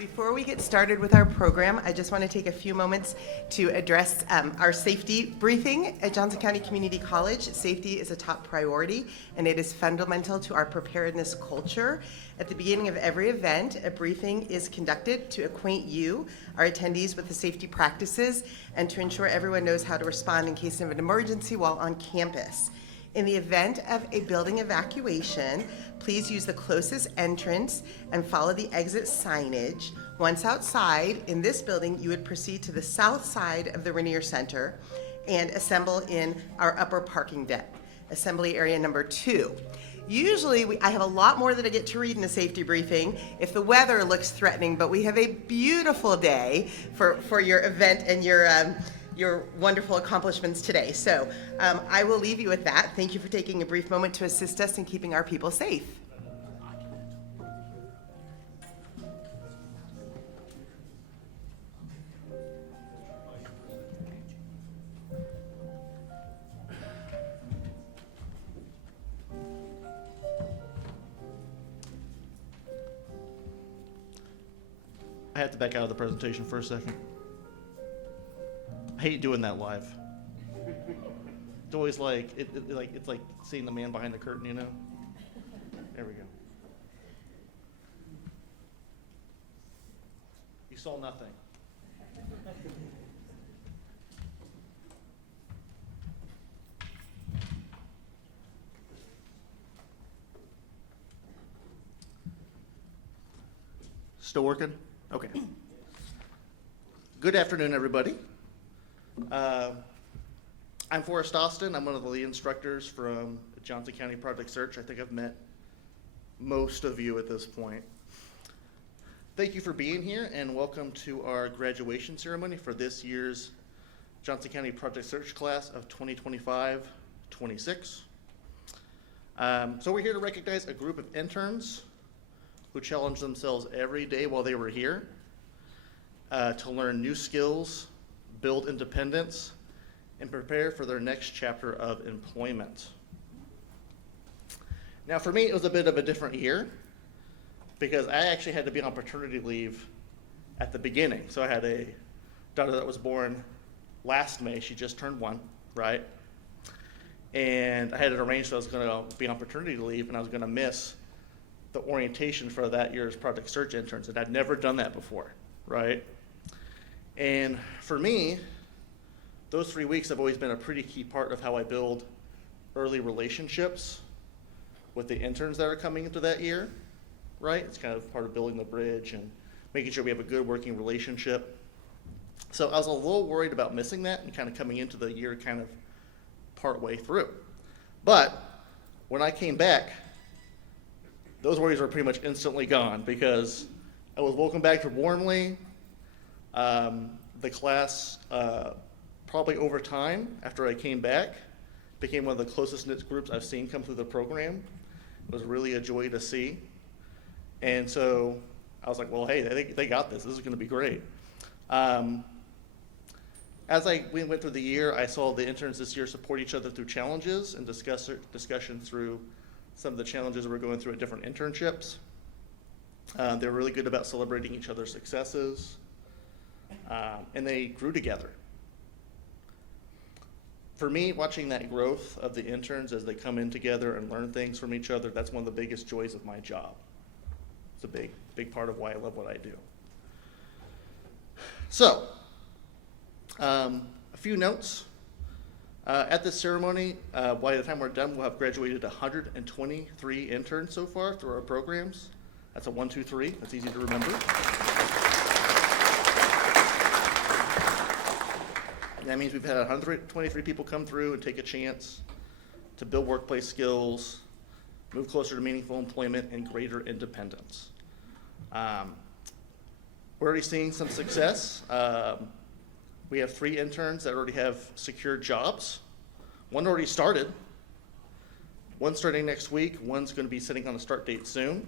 Before we get started with our program, I just want to take a few moments to address our safety briefing at Johnson County Community College. Safety is a top priority, and it is fundamental to our preparedness culture. At the beginning of every event, a briefing is conducted to acquaint you, our attendees, with the safety practices and to ensure everyone knows how to respond in case of an emergency while on campus. In the event of a building evacuation, please use the closest entrance and follow the exit signage. Once outside, in this building, you would proceed to the south side of the Rainier Center and assemble in our upper parking deck, assembly area number 2. Usually, I have a lot more that I get to read in a safety briefing if the weather looks threatening, but we have a beautiful day for your event and your wonderful accomplishments today. So I will leave you with that. Thank you for taking a brief moment to assist us in keeping our people safe. I have to back out of the presentation for a second. I hate doing that live. It's always it's like seeing the man behind the curtain, you know? There we go. You saw nothing. Still working? Okay. Good afternoon, everybody. I'm Forrest Austin. I'm one of the lead instructors from Johnson County Project Search. I think I've met most of you at this point. Thank you for being here, and welcome to our graduation ceremony for this year's Johnson County Project Search class of 2025-26. So we're here to recognize a group of interns who challenged themselves every day while they were here to learn new skills, build independence, and prepare for their next chapter of employment. Now, for me, it was a bit of a different year because I actually had to be on paternity leave at the beginning. So I had a daughter that was born last May. She just turned 1, right? And I had it arranged that I was going to be on paternity leave and I was going to miss the orientation for that year's Project Search interns, and I'd never done that before, right? And for me, those 3 weeks have always been a pretty key part of how I build early relationships with the interns that are coming into that year, right? It's kind of part of building the bridge and making sure we have a good working relationship. So I was a little worried about missing that and kind of coming into the year kind of part way through. But when I came back, those worries were pretty much instantly gone because I was welcomed back warmly. The class, probably over time after I came back, became one of the closest knit groups I've seen come through the program. It was really a joy to see. And so I was like, well, hey, they got this. This is going to be great. As we went through the year, I saw the interns this year support each other through challenges and discussion through some of the challenges we're going through at different internships. They're really good about celebrating each other's successes, and they grew together. For me, watching that growth of the interns as they come in together and learn things from each other, that's one of the biggest joys of my job. It's a big part of why I love what I do. So, a few notes. At this ceremony, by the time we're done, we'll have graduated 123 interns so far through our programs. That's a 1, 2, 3. That's easy to remember. That means we've had 123 people come through and take a chance to build workplace skills, move closer to meaningful employment, and greater independence. We're already seeing some success. We have 3 interns that already have secured jobs. One already started. One's starting next week. One's going to be sitting on a start date soon.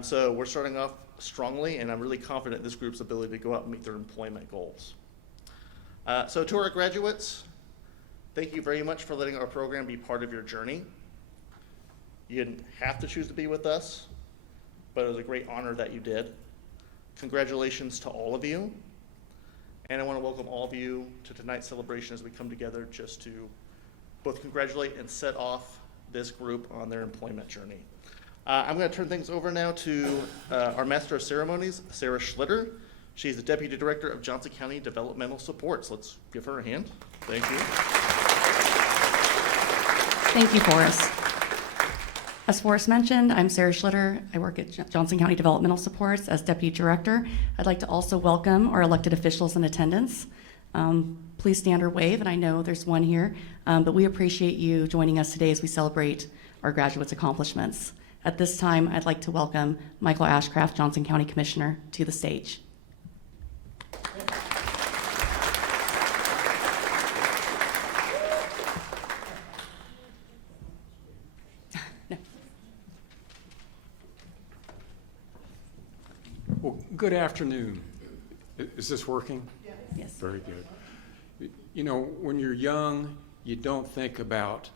So we're starting off strongly, and I'm really confident in this group's ability to go out and meet their employment goals. So to our graduates, thank you very much for letting our program be part of your journey. You didn't have to choose to be with us, but it was a great honor that you did. congratulations to all of you. And I want to welcome all of you to tonight's celebration as we come together just to both congratulate and set off this group on their employment journey. I'm going to turn things over now to our Master of Ceremonies, Sarah Schlitter. She's the Deputy Director of Johnson County Developmental Supports. Let's give her a hand. Thank you. Thank you, Forrest. As Forrest mentioned, I'm Sarah Schlitter. I work at Johnson County Developmental Supports as Deputy Director. I'd like to also welcome our elected officials in attendance. Please stand or wave, and I know there's one here, but we appreciate you joining us today as we celebrate our graduates' accomplishments. At this time, I'd like to welcome Michael Ashcraft, Johnson County Commissioner, to the stage. Well, good afternoon. Is this working? Yes. Very good. You know, when you're young, you don't think about,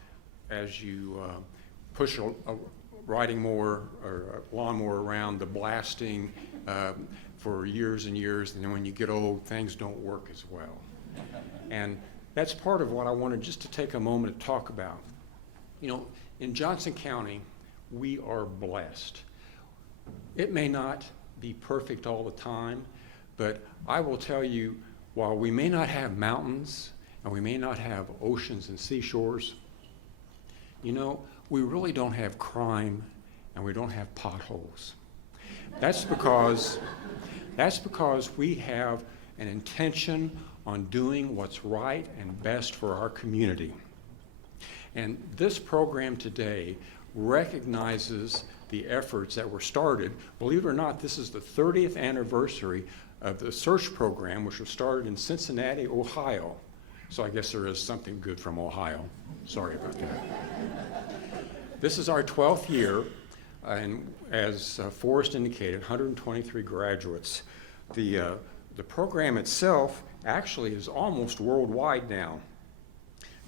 as you push a riding mower or a lawnmower around, the blasting for years and years, and then when you get old, things don't work as well. And that's part of what I wanted just to take a moment to talk about. You know, in Johnson County, we are blessed. It may not be perfect all the time, but I will tell you, while we may not have mountains and we may not have oceans and seashores, you know, we really don't have crime and we don't have potholes. That's because we have an intention on doing what's right and best for our community. And this program today recognizes the efforts that were started. Believe it or not, this is the 30th anniversary of the search program, which was started in Cincinnati, Ohio. So I guess there is something good from Ohio. Sorry about that. This is our 12th year, and as Forrest indicated, 123 graduates. The program itself actually is almost worldwide now.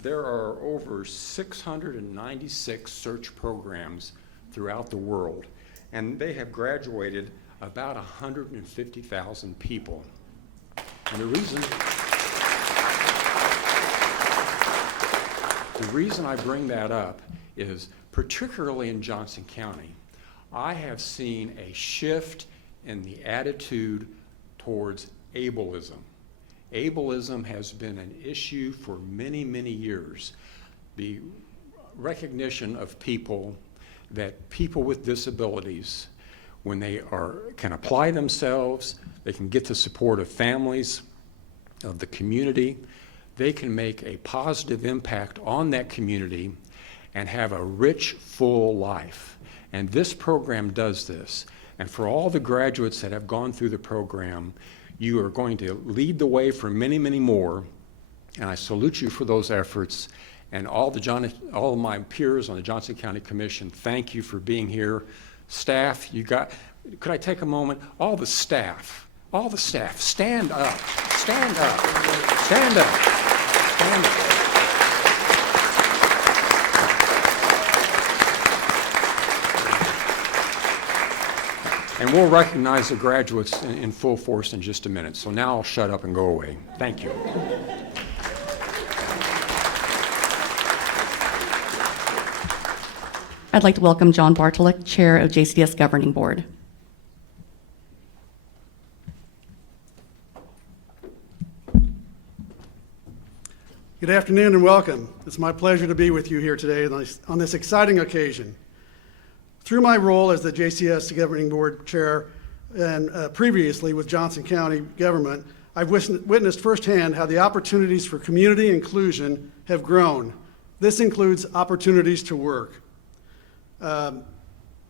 There are over 696 search programs throughout the world, and they have graduated about 150,000 people. And the reason I bring that up is, particularly in Johnson County, I have seen a shift in the attitude towards ableism. Ableism has been an issue for many, many years. The recognition of people that people with disabilities, when they can apply themselves, they can get the support of families, of the community, they can make a positive impact on that community and have a rich, full life. And this program does this. And for all the graduates that have gone through the program, you are going to lead the way for many, many more. And I salute you for those efforts. And all of my peers on the Johnson County Commission, thank you for being here. Staff, could I take a moment? All the staff, stand up, stand up, stand up, stand up. And we'll recognize the graduates in full force in just a minute. So now I'll shut up and go away. Thank you. I'd like to welcome John Bartolek, Chair of JCDS Governing Board. Good afternoon and welcome. It's my pleasure to be with you here today on this exciting occasion. Through my role as the JCS Governing Board Chair and previously with Johnson County government, I've witnessed firsthand how the opportunities for community inclusion have grown. This includes opportunities to work. I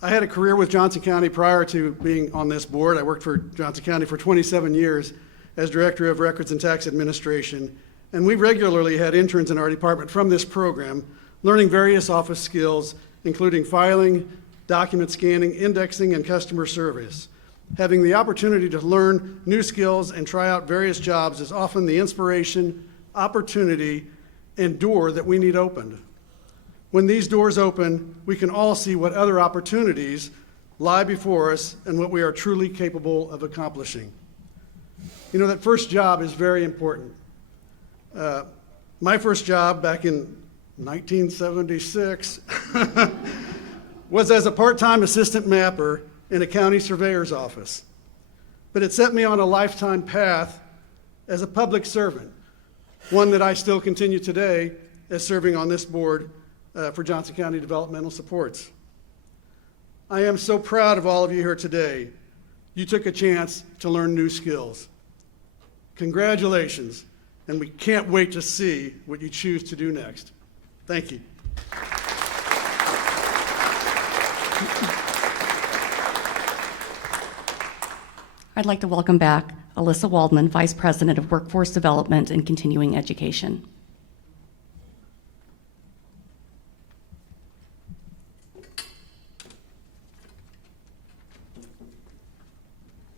had a career with Johnson County prior to being on this board. I worked for Johnson County for 27 years as Director of Records and Tax Administration, and we regularly had interns in our department from this program, learning various office skills, including filing, document scanning, indexing, and customer service. Having the opportunity to learn new skills and try out various jobs is often the inspiration, opportunity, and door that we need opened. When these doors open, we can all see what other opportunities lie before us and what we are truly capable of accomplishing. You know, that first job is very important. My first job back in 1976 was as a part-time assistant mapper in a county surveyor's office. But it set me on a lifetime path as a public servant, one that I still continue today as serving on this board for Johnson County Developmental Supports. I am so proud of all of you here today. You took a chance to learn new skills. Congratulations, and we can't wait to see what you choose to do next. Thank you. I'd like to welcome back Alyssa Waldman, Vice President of Workforce Development and Continuing Education.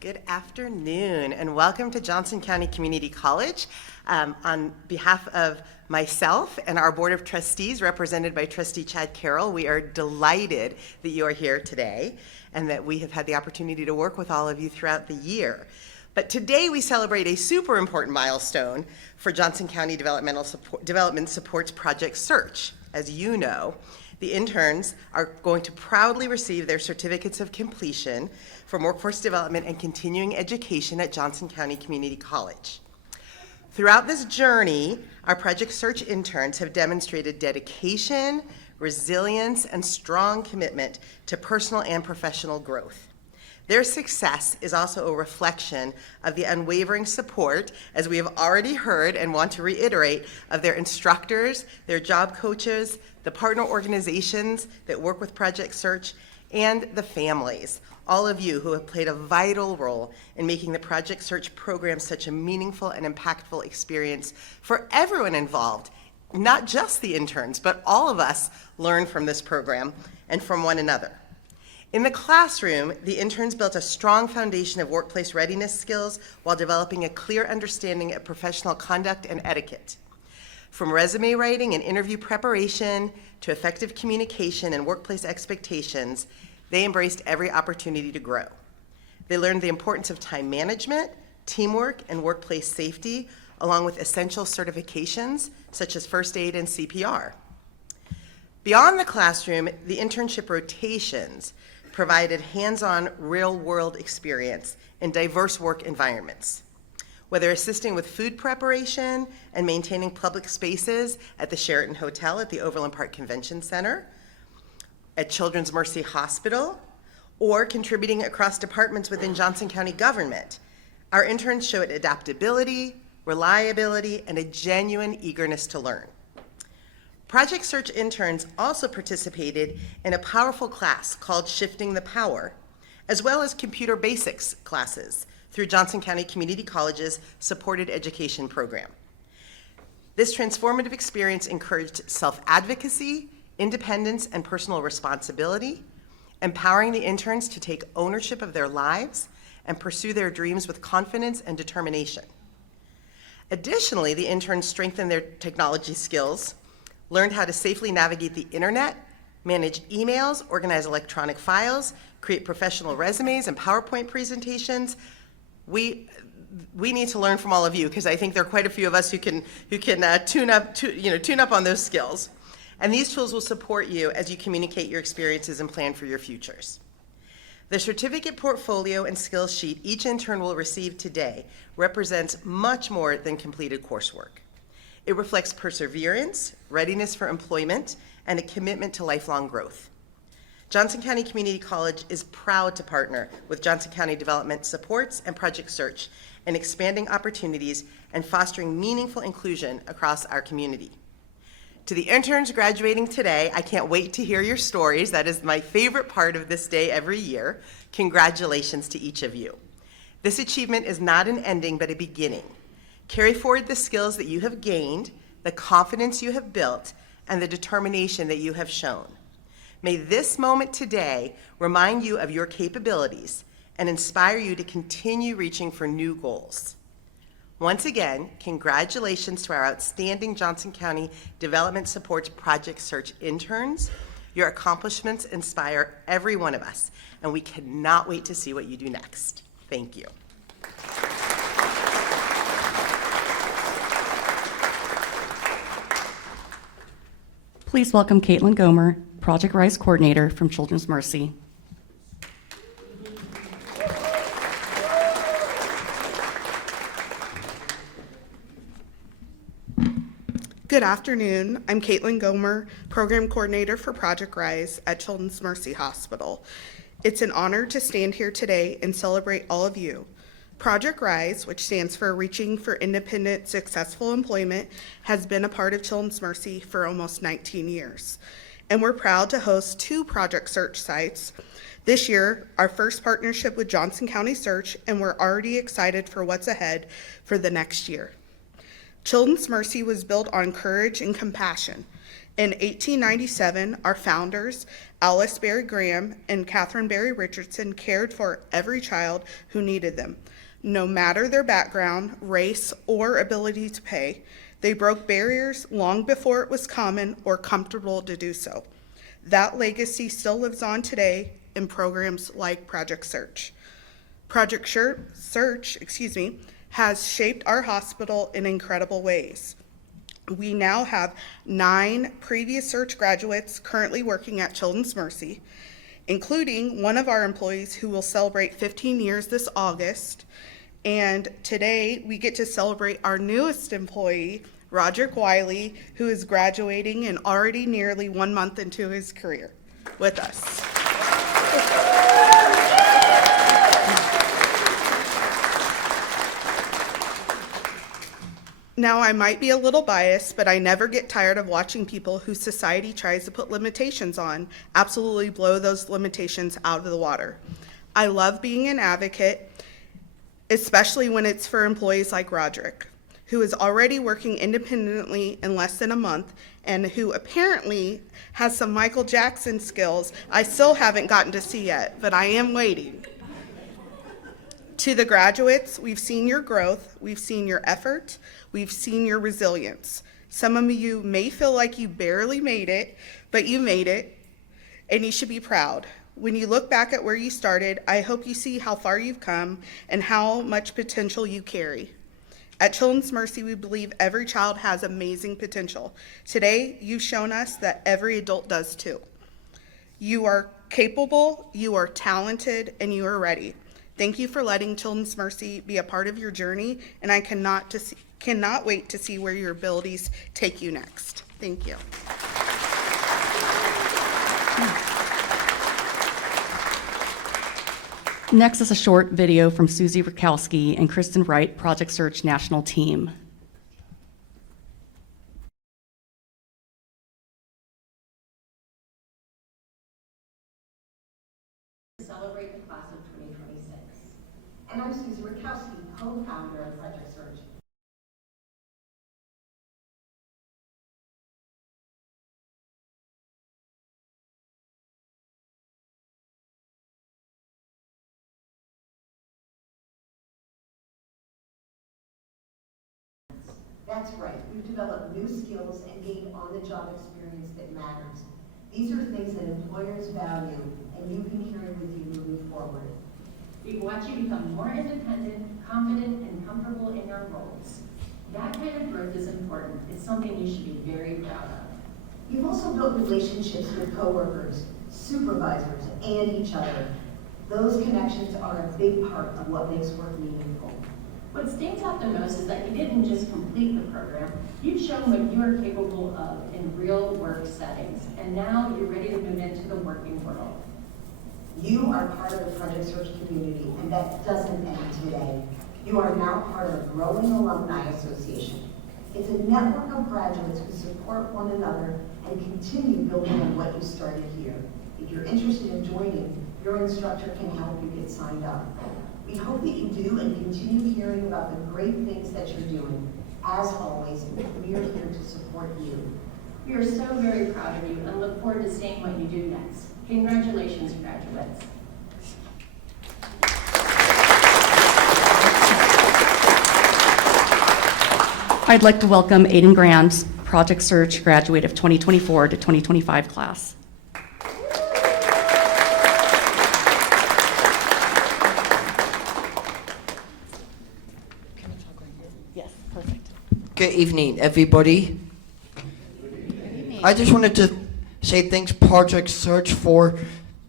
Good afternoon, and welcome to Johnson County Community College. On behalf of myself and our Board of Trustees, represented by Trustee Chad Carroll, we are delighted that you are here today and that we have had the opportunity to work with all of you throughout the year. But today we celebrate a super important milestone for Johnson County Development Supports Project Search. As you know, the interns are going to proudly receive their certificates of completion from workforce development and continuing education at Johnson County Community College. Throughout this journey, our Project Search interns have demonstrated dedication, resilience, and strong commitment to personal and professional growth. Their success is also a reflection of the unwavering support, as we have already heard and want to reiterate, of their instructors, their job coaches, the partner organizations that work with Project Search, and the families, all of you who have played a vital role in making the Project Search program such a meaningful and impactful experience for everyone involved. Not just the interns, but all of us learn from this program and from one another. In the classroom, the interns built a strong foundation of workplace readiness skills while developing a clear understanding of professional conduct and etiquette. From resume writing and interview preparation to effective communication and workplace expectations, they embraced every opportunity to grow. They learned the importance of time management, teamwork, and workplace safety, along with essential certifications such as first aid and CPR. Beyond the classroom, the internship rotations provided hands-on, real-world experience in diverse work environments. Whether assisting with food preparation and maintaining public spaces at the Sheraton Hotel at the Overland Park Convention Center, at Children's Mercy Hospital, or contributing across departments within Johnson County government, our interns showed adaptability, reliability, and a genuine eagerness to learn. Project Search interns also participated in a powerful class called Shifting the Power, as well as computer basics classes through Johnson County Community College's Supported Education Program. This transformative experience encouraged self-advocacy, independence, and personal responsibility, empowering the interns to take ownership of their lives and pursue their dreams with confidence and determination. Additionally, the interns strengthened their technology skills, learned how to safely navigate the internet, manage emails, organize electronic files, create professional resumes and PowerPoint presentations. We need to learn from all of you, because I think there are quite a few of us who can tune up on those skills. And these tools will support you as you communicate your experiences and plan for your futures. The certificate portfolio and skills sheet each intern will receive today represents much more than completed coursework. It reflects perseverance, readiness for employment, and a commitment to lifelong growth. Johnson County Community College is proud to partner with Johnson County Development Supports and Project Search in expanding opportunities and fostering meaningful inclusion across our community. To the interns graduating today, I can't wait to hear your stories. That is my favorite part of this day every year. Congratulations to each of you. This achievement is not an ending, but a beginning. Carry forward the skills that you have gained, the confidence you have built, and the determination that you have shown. May this moment today remind you of your capabilities and inspire you to continue reaching for new goals. Once again, congratulations to our outstanding Johnson County Development Supports Project Search interns. Your accomplishments inspire every one of us, and we cannot wait to see what you do next. Thank you. Please welcome Caitlin Gomer, Project Rise Coordinator from Children's Mercy. Good afternoon. I'm Caitlin Gomer, Program Coordinator for Project Rise at Children's Mercy Hospital. It's an honor to stand here today and celebrate all of you. Project Rise, which stands for Reaching for Independent Successful Employment, has been a part of Children's Mercy for almost 19 years. And we're proud to host 2 Project Search sites. This year, our first partnership with Johnson County Search, and we're already excited for what's ahead for the next year. Children's Mercy was built on courage and compassion. In 1897, our founders, Alice Berry Graham and Catherine Berry Richardson, cared for every child who needed them. No matter their background, race, or ability to pay, they broke barriers long before it was common or comfortable to do so. That legacy still lives on today in programs like Project Search. Project Search, has shaped our hospital in incredible ways. We now have 9 previous Search graduates currently working at Children's Mercy, including one of our employees who will celebrate 15 years this August. And today we get to celebrate our newest employee, Roderick Wiley, who is graduating and already nearly 1 month into his career with us. Now, I might be a little biased, but I never get tired of watching people who society tries to put limitations on absolutely blow those limitations out of the water. I love being an advocate, especially when it's for employees like Roderick, who is already working independently in less than a month and who apparently has some Michael Jackson skills I still haven't gotten to see yet, but I am waiting. To the graduates, we've seen your growth, we've seen your effort, we've seen your resilience. Some of you may feel like you barely made it, but you made it, and you should be proud. When you look back at where you started, I hope you see how far you've come and how much potential you carry. At Children's Mercy, we believe every child has amazing potential. Today, you've shown us that every adult does too. You are capable, you are talented, and you are ready. Thank you for letting Children's Mercy be a part of your journey, and I cannot wait to see where your abilities take you next. Thank you. Next is a short video from Susie Rakowski and Kristen Wright, Project Search National Team. Celebrate the class of 2026. And I'm Susie Rakowski, co-founder of Project Search. That's right, we've developed new skills and gained on-the-job experience that matters. These are things that employers value, and you can carry with you moving forward. We watch you become more independent, confident, and comfortable in your roles. That kind of growth is important. It's something you should be very proud of. You've also built relationships with coworkers, supervisors, and each other. Those connections are a big part of what makes work meaningful. What stands out the most is that you didn't just complete the program, you've shown what you are capable of in real work settings, and now you're ready to move into the working world. You are part of the Project Search community, and that doesn't end today. You are now part of a growing alumni association. It's a network of graduates who support one another and continue building on what you started here. If you're interested in joining, your instructor can help you get signed up. We hope that you do and continue hearing about the great things that you're doing. As always, we are here to support you. We are so very proud of you and look forward to seeing what you do next. Congratulations, graduates. I'd like to welcome Aiden Grand, Project Search graduate of 2024 to 2025 class. Good evening, everybody. I just wanted to say thanks, Project Search, for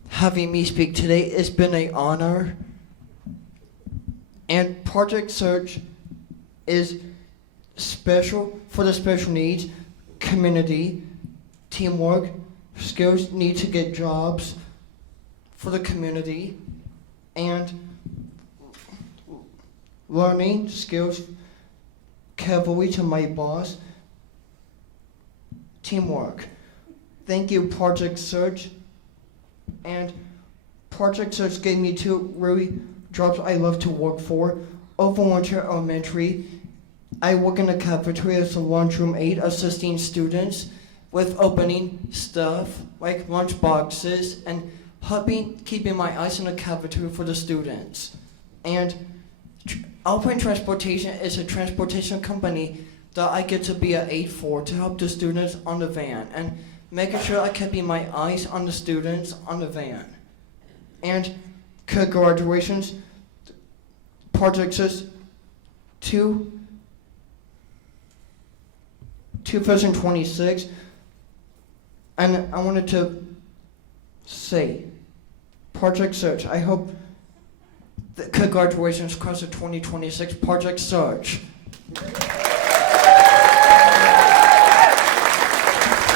having me speak today. It's been an honor. And Project Search is special for the special needs community, teamwork, skills need to get jobs for the community, and learning skills, cavalry to my boss, teamwork. Thank you, Project Search. And Project Search gave me 2 really jobs I love to work for. Overwinter Elementary, I work in the cafeteria as a lunchroom aide, assisting students with opening stuff like lunch boxes and helping keeping my eyes in the cafeteria for the students. And Alpine Transportation is a transportation company that I get to be an aide for to help the students on the van and making sure I keep my eyes on the students on the van. And congratulations, Project Search 2026. And I wanted to say, Project Search, I hope that congratulations class of 2026, Project Search.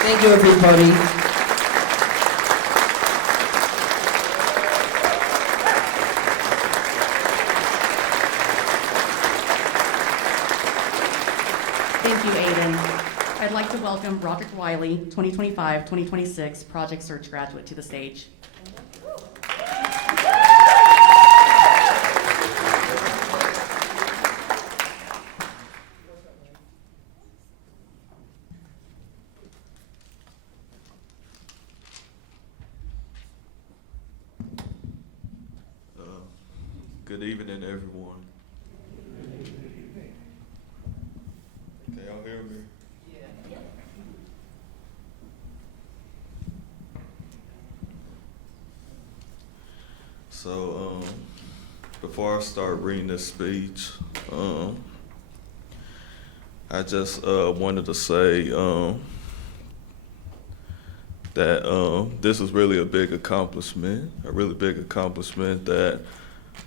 Thank you, everybody. Thank you, Aiden. I'd like to welcome Roderick Wiley, 2025-2026 Project Search graduate, to the stage. Good evening, everyone. Can y'all hear me? So, before I start reading this speech, I just wanted to say that this is really a big accomplishment, that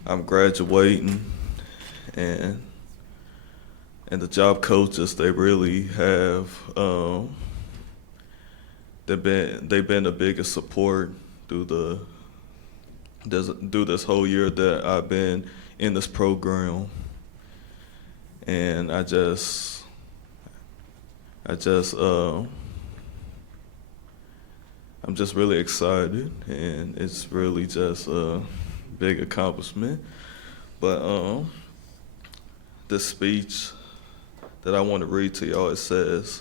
I'm graduating, and the job coaches, they really have they've been the biggest support through this whole year that I've been in this program, and I'm just really excited, and it's really just a big accomplishment. But this speech that I want to read to y'all, it says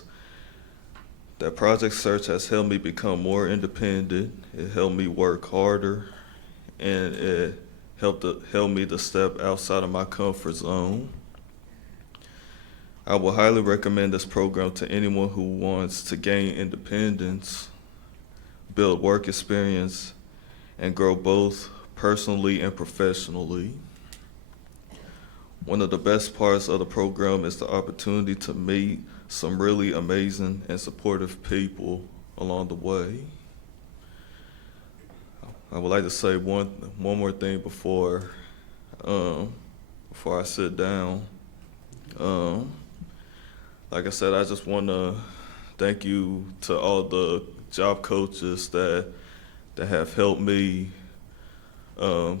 that Project Search has helped me become more independent. It helped me work harder, and it helped me to step outside of my comfort zone. I will highly recommend this program to anyone who wants to gain independence, build work experience, and grow both personally and professionally. One of the best parts of the program is the opportunity to meet some really amazing and supportive people along the way. I would like to say one more thing before I sit down. Like I said, I just want to thank you to all the job coaches that have helped me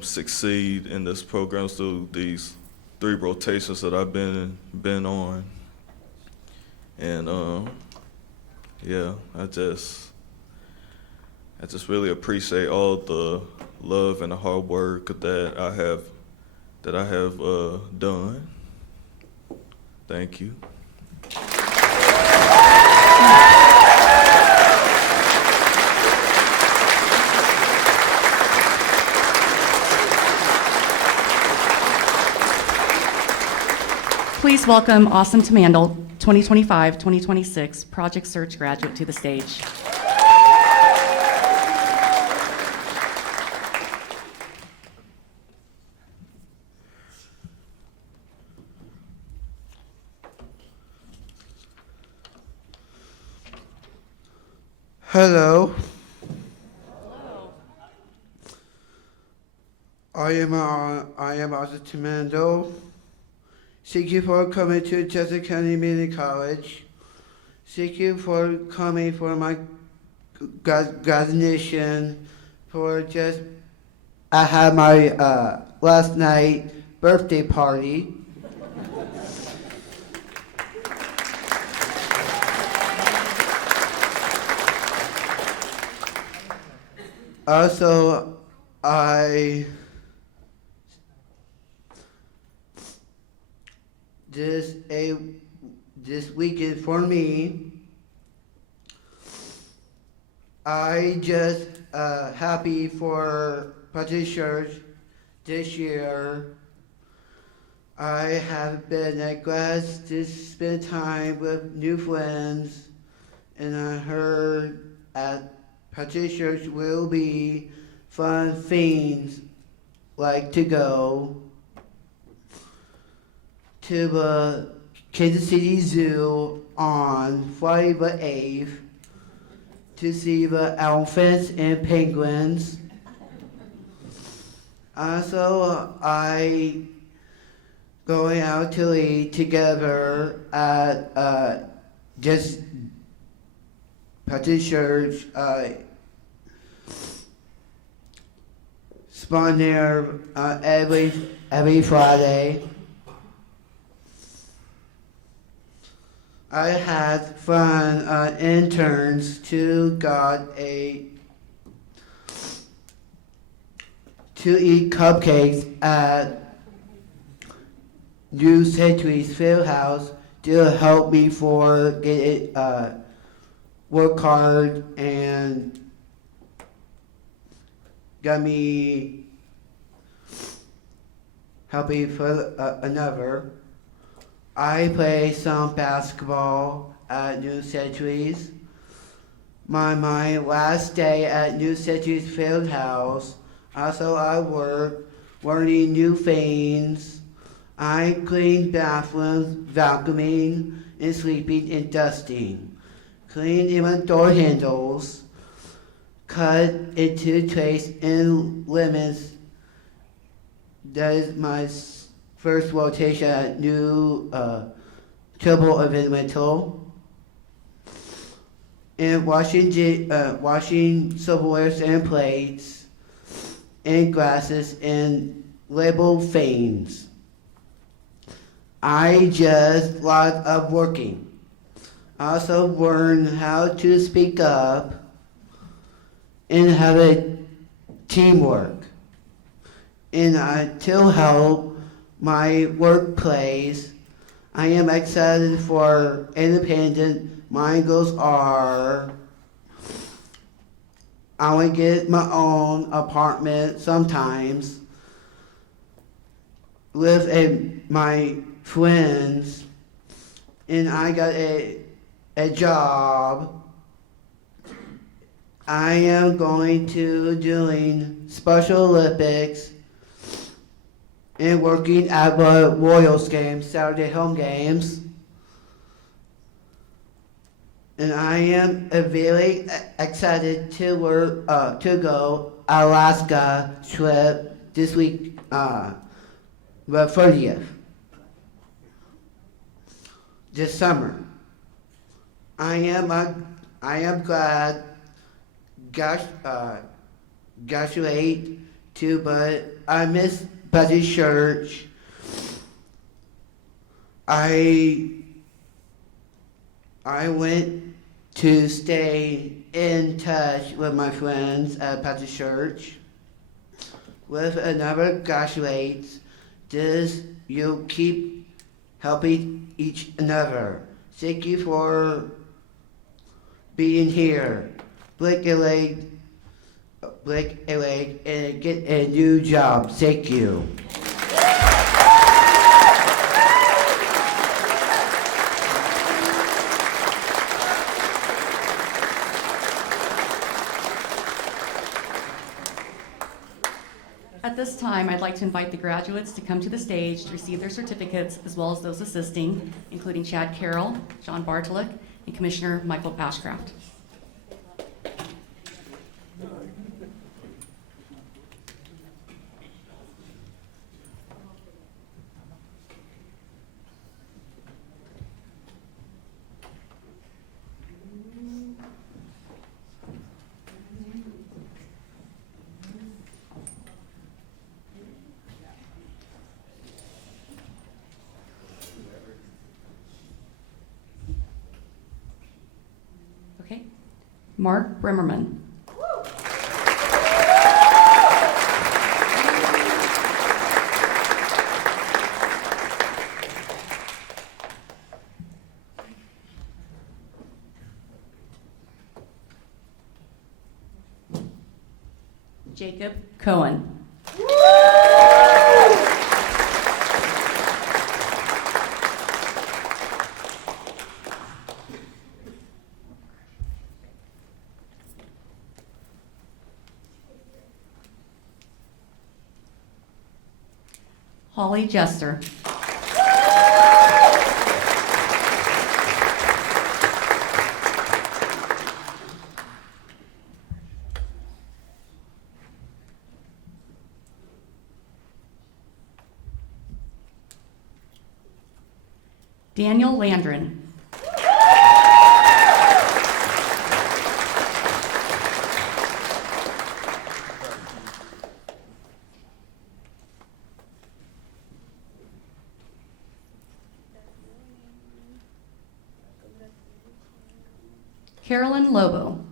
succeed in this program through these 3 rotations that I've been on. And yeah, I just really appreciate all the love and the hard work that I have done. Thank you. Please welcome Awesome Tamandel, 2025-2026 Project Search graduate, to the stage. Hello. I am Ozzy Timando. Thank you for coming to Johnson County Community College. Thank you for coming for my graduation. I had my last night birthday party. Also, this weekend for me, I just happy for Project Church this year. I have been glad to spend time with new friends, and I heard at Project Church will be fun things like to go to the Kansas City Zoo on Friday the 8th to see the elephants and penguins. Also, I going out to eat together at just Project Church spawn there every Friday. I had fun interns to eat cupcakes at New Century's Field House to help me for get it work hard and got me helping for another. I play some basketball at New Century's. My last day at New Century's Field House. Also, I work learning new things. I clean bathrooms, vacuuming, and sweeping and dusting. Clean even door handles. Cut into trays and lemons. That is my first rotation at New Triple Environmental. And washing silverwares and plates and glasses and label things. I just lot of working. I also learn how to speak up and have a teamwork. And to help my workplace, I am excited for independent. My goals are I want to get my own apartment sometimes, live with my friends, and I got a job. I am going to doing Special Olympics and working at the Royals games, Saturday home games. And I am very excited to go Alaska trip this week, the 30th, this summer. I am glad graduate too, but I miss Buddy Church. I went to stay in touch with my friends at Buddy Church. With another graduates, you keep helping each another. Thank you for being here. Blink a leg, and get a new job. Thank you. At this time, I'd like to invite the graduates to come to the stage to receive their certificates, as well as those assisting, including Chad Carroll, John Bartolick, and Commissioner Michael Ashcraft. Mark Brimmerman. Jacob Cohen. Holly Jester. Daniel Landrin. Carolyn Lobo.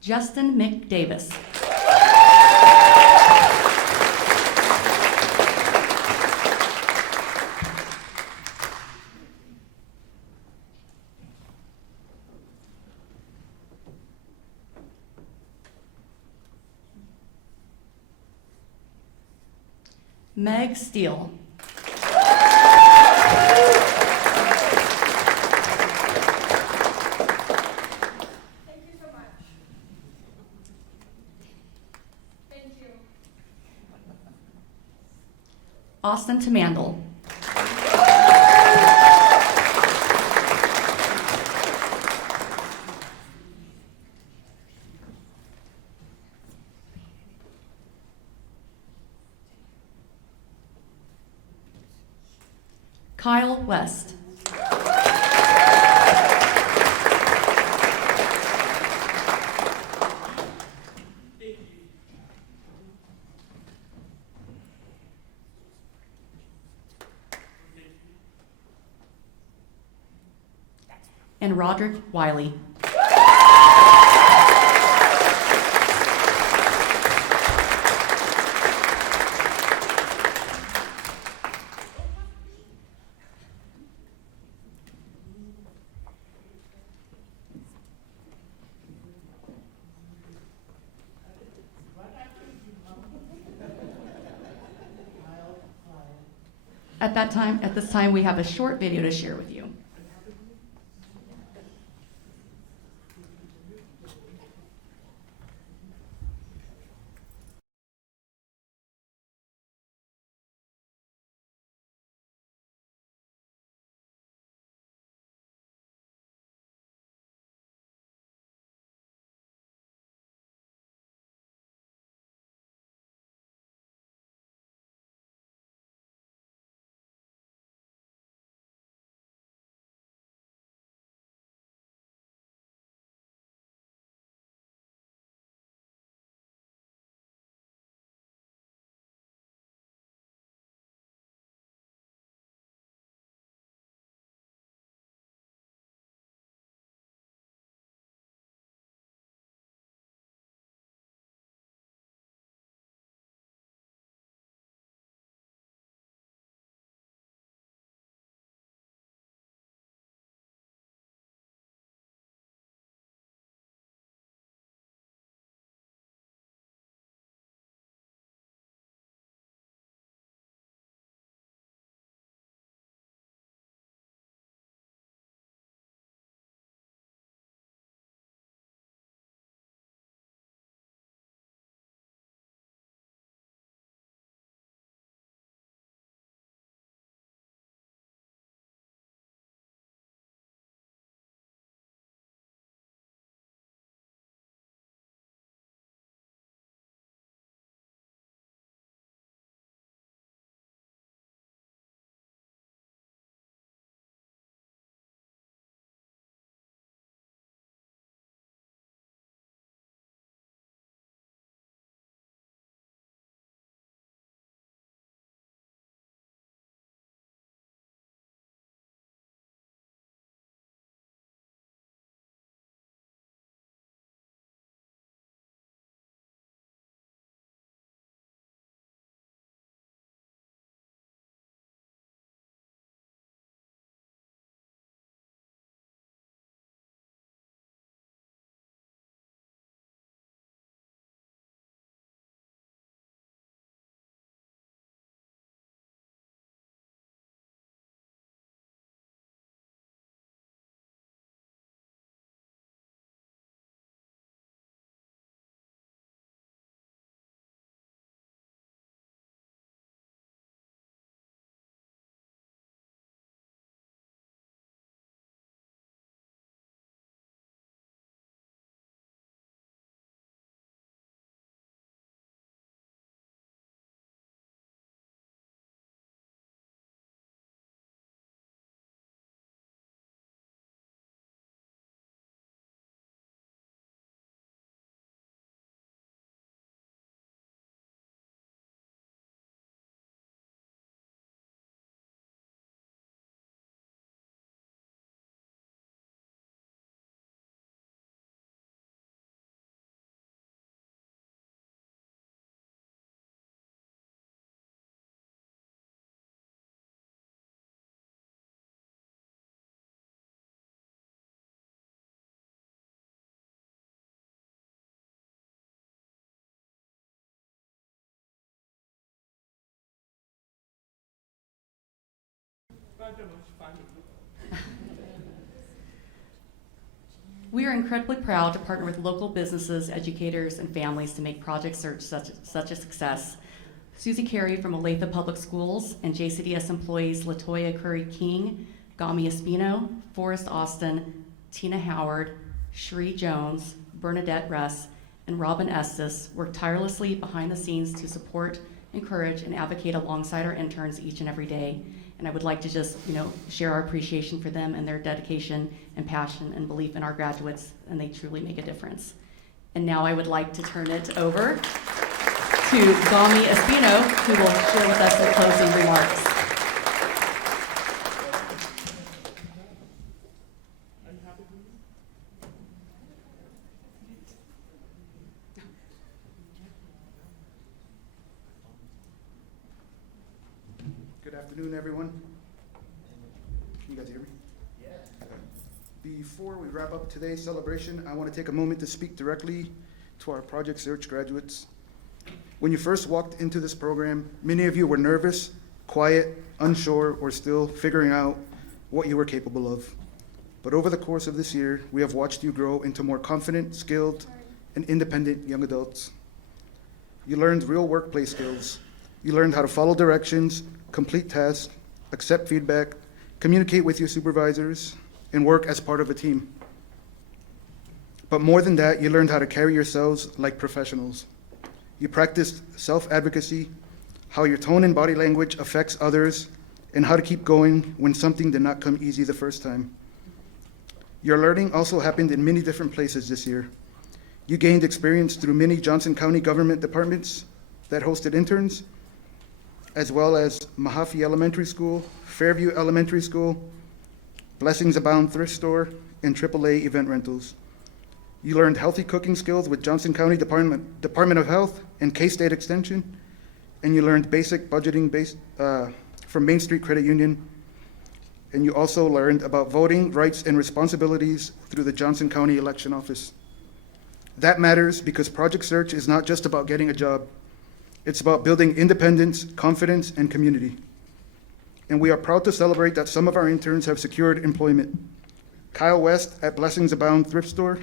Justin McDavis. Meg Steele. Austin Tamandel. Kyle West. And Roderick Wiley. At this time, we have a short video to share with you. We are incredibly proud to partner with local businesses, educators, and families to make Project Search such a success. Susie Carey from Olathe Public Schools and JCDS employees LaToya Curry King, Gami Espino, Forrest Austin, Tina Howard, Sheree Jones, Bernadette Russ, and Robin Estes work tirelessly behind the scenes to support, encourage, and advocate alongside our interns each and every day. And I would like to just, share our appreciation for them and their dedication and passion and belief in our graduates, and they truly make a difference. And now I would like to turn it over to Gami Espino, who will share with us some closing remarks. Good afternoon, everyone. Can you guys hear me? Yeah. Before we wrap up today's celebration, I want to take a moment to speak directly to our Project Search graduates. When you first walked into this program, many of you were nervous, quiet, unsure, or still figuring out what you were capable of. But over the course of this year, we have watched you grow into more confident, skilled, and independent young adults. You learned real workplace skills. You learned how to follow directions, complete tasks, accept feedback, communicate with your supervisors, and work as part of a team. But more than that, you learned how to carry yourselves like professionals. You practiced self-advocacy, how your tone and body language affects others, and how to keep going when something did not come easy the first time. Your learning also happened in many different places this year. You gained experience through many Johnson County government departments that hosted interns, as well as Mahaffey Elementary School, Fairview Elementary School, Blessings Abound Thrift Store, and AAA Event Rentals. You learned healthy cooking skills with Johnson County Department of Health and K-State Extension, and you learned basic budgeting from Main Street Credit Union, and you also learned about voting rights and responsibilities through the Johnson County Election Office. That matters because Project Search is not just about getting a job. It's about building independence, confidence, and community. And we are proud to celebrate that some of our interns have secured employment. Kyle West at Blessings Abound Thrift Store,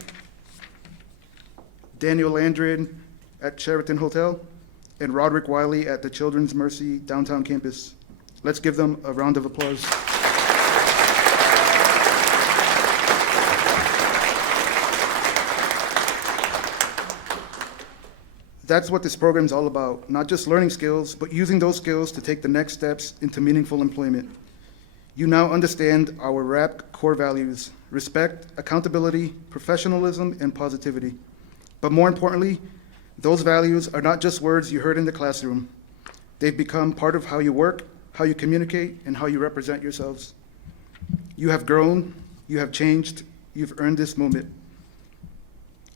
Daniel Landrin at Sheraton Hotel, and Roderick Wiley at the Children's Mercy downtown campus. Let's give them a round of applause. That's what this program is all about, not just learning skills, but using those skills to take the next steps into meaningful employment. You now understand our RAP core values: respect, accountability, professionalism, and positivity. But more importantly, those values are not just words you heard in the classroom. They've become part of how you work, how you communicate, and how you represent yourselves. You have grown, you have changed, you've earned this moment.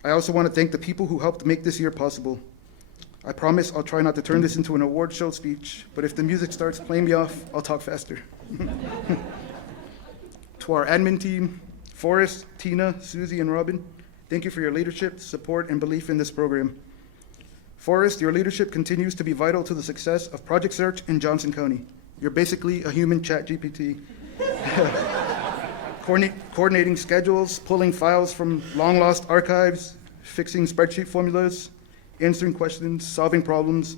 I also want to thank the people who helped make this year possible. I promise I'll try not to turn this into an award show speech, but if the music starts playing me off, I'll talk faster. To our admin team, Forrest, Tina, Susie, and Robin, thank you for your leadership, support, and belief in this program. Forrest, your leadership continues to be vital to the success of Project Search in Johnson County. You're basically a human ChatGPT. Coordinating schedules, pulling files from long-lost archives, fixing spreadsheet formulas, answering questions, solving problems,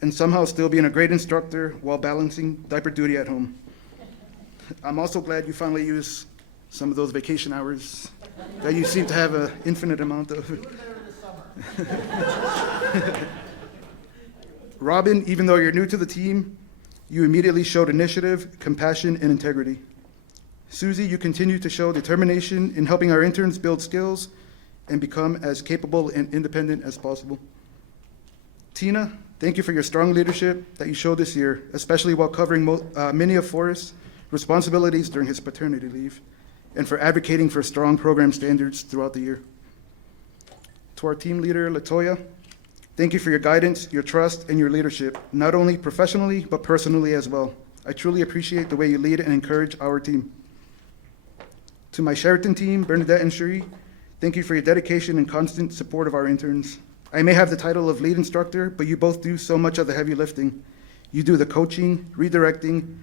and somehow still being a great instructor while balancing diaper duty at home. I'm also glad you finally used some of those vacation hours that you seem to have an infinite amount of. Robin, even though you're new to the team, you immediately showed initiative, compassion, and integrity. Susie, you continue to show determination in helping our interns build skills and become as capable and independent as possible. Tina, thank you for your strong leadership that you showed this year, especially while covering many of Forrest's responsibilities during his paternity leave, and for advocating for strong program standards throughout the year. To our team leader, LaToya, thank you for your guidance, your trust, and your leadership, not only professionally, but personally as well. I truly appreciate the way you lead and encourage our team. To my Sheraton team, Bernadette and Sheree, thank you for your dedication and constant support of our interns. I may have the title of lead instructor, but you both do so much of the heavy lifting. You do the coaching, redirecting,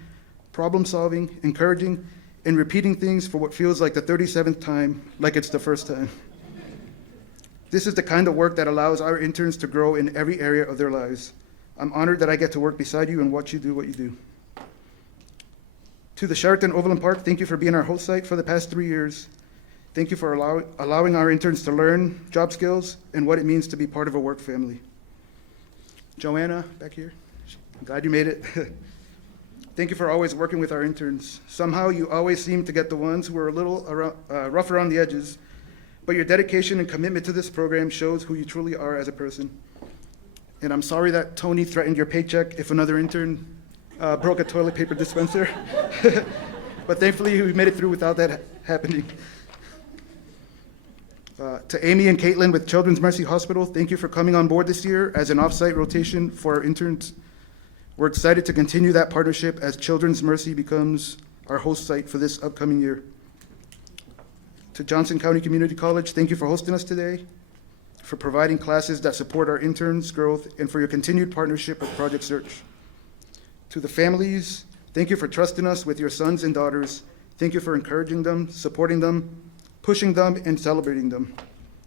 problem-solving, encouraging, and repeating things for what feels like the 37th time, like it's the first time. This is the kind of work that allows our interns to grow in every area of their lives. I'm honored that I get to work beside you and watch you do what you do. To the Sheraton Overland Park, thank you for being our host site for the past 3 years. Thank you for allowing our interns to learn job skills and what it means to be part of a work family. Joanna, back here, I'm glad you made it. Thank you for always working with our interns. Somehow you always seem to get the ones who are a little rough around the edges, but your dedication and commitment to this program shows who you truly are as a person. And I'm sorry that Tony threatened your paycheck if another intern broke a toilet paper dispenser. But thankfully, we made it through without that happening. To Amy and Caitlin with Children's Mercy Hospital, thank you for coming on board this year as an off-site rotation for our interns. We're excited to continue that partnership as Children's Mercy becomes our host site for this upcoming year. To Johnson County Community College, thank you for hosting us today, for providing classes that support our interns' growth, and for your continued partnership with Project Search. To the families, thank you for trusting us with your sons and daughters. Thank you for encouraging them, supporting them, pushing them, and celebrating them.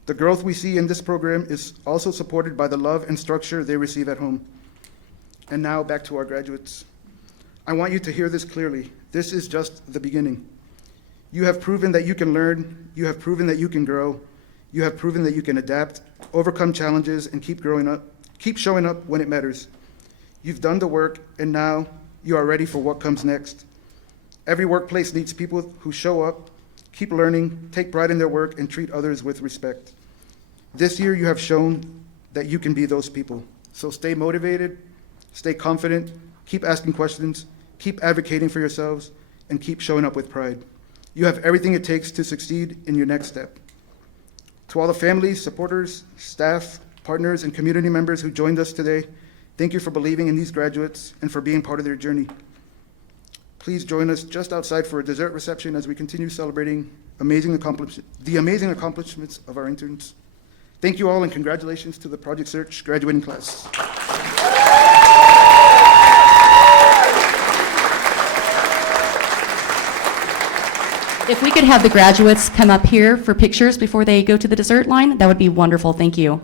The growth we see in this program is also supported by the love and structure they receive at home. And now back to our graduates. I want you to hear this clearly. This is just the beginning. You have proven that you can learn. You have proven that you can grow. You have proven that you can adapt, overcome challenges, and keep showing up when it matters. You've done the work, and now you are ready for what comes next. Every workplace needs people who show up, keep learning, take pride in their work, and treat others with respect. This year you have shown that you can be those people. So stay motivated, stay confident, keep asking questions, keep advocating for yourselves, and keep showing up with pride. You have everything it takes to succeed in your next step. To all the families, supporters, staff, partners, and community members who joined us today, thank you for believing in these graduates and for being part of their journey. Please join us just outside for a dessert reception as we continue celebrating the amazing accomplishments of our interns. Thank you all, and congratulations to the Project Search graduating class. If we could have the graduates come up here for pictures before they go to the dessert line, that would be wonderful. Thank you.